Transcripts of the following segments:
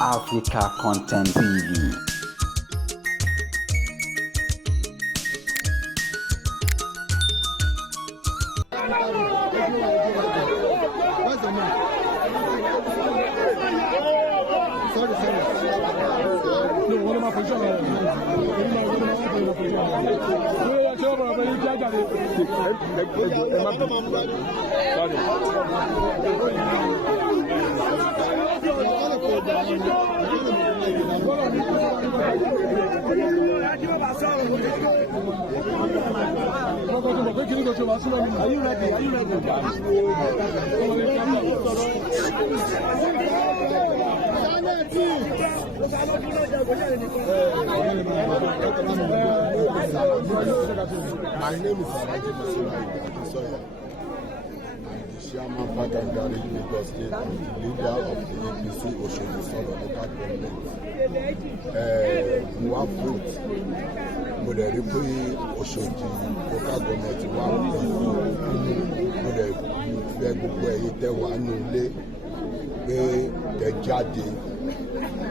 Africa Content TV. Are you ready? Are you ready? My name is Sanwo-Olu. I'm the chairman part and Gary Lagos State, the leader of the APC Oshodi local government. We have vote. Mo dẹ̀ rí pé Oshodi local government wà mo dẹ̀ fẹ́ gbogbo ẹ̀yin tẹ́ wà nínú ilé pé tẹ́ jáde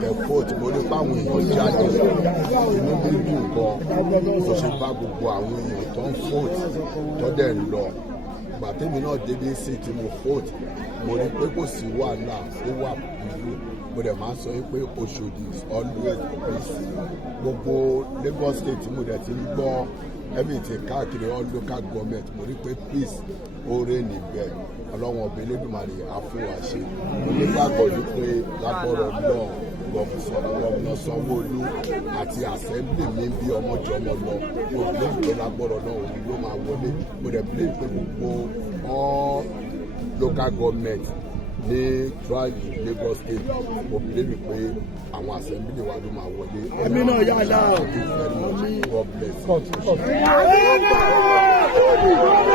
tẹ́ vote. Mo ní báwọn èèyàn jáde inú mi dùn gan mo ṣe bá gbogbo àwọn èèyàn tó ń vote tó dẹ̀ ń lọ. Gbàtẹ́mi náà débi sí tí mo vote mo rí pé kò sí wàhálà ó wà pẹ̀lú mo dẹ̀ máa sọ pé Oshodi is always peace. Gbogbo Lagos State mo dẹ̀ ti ń gbọ́ everything káàkiri all local government mo rí pé peace ó rẹ̀ níbẹ̀ ọlọ́wọ́n ọbẹ̀ Elédùmarè àfúnwàṣe mo nígbàgbọ́ ní pé lágbọ́rọ̀ náà gómìnà Sanwo-Olu àti assembly mi bí ọmọjọmọ lọ mo believe pé lágbọ́rọ̀ náà òun ló máa wọlé mo dẹ̀ believe pé gbogbo all local government ní trial Lagos State mo believe pé àwọn assembly wa ló máa wọlé. Àmì náà yà á láà. God bless you.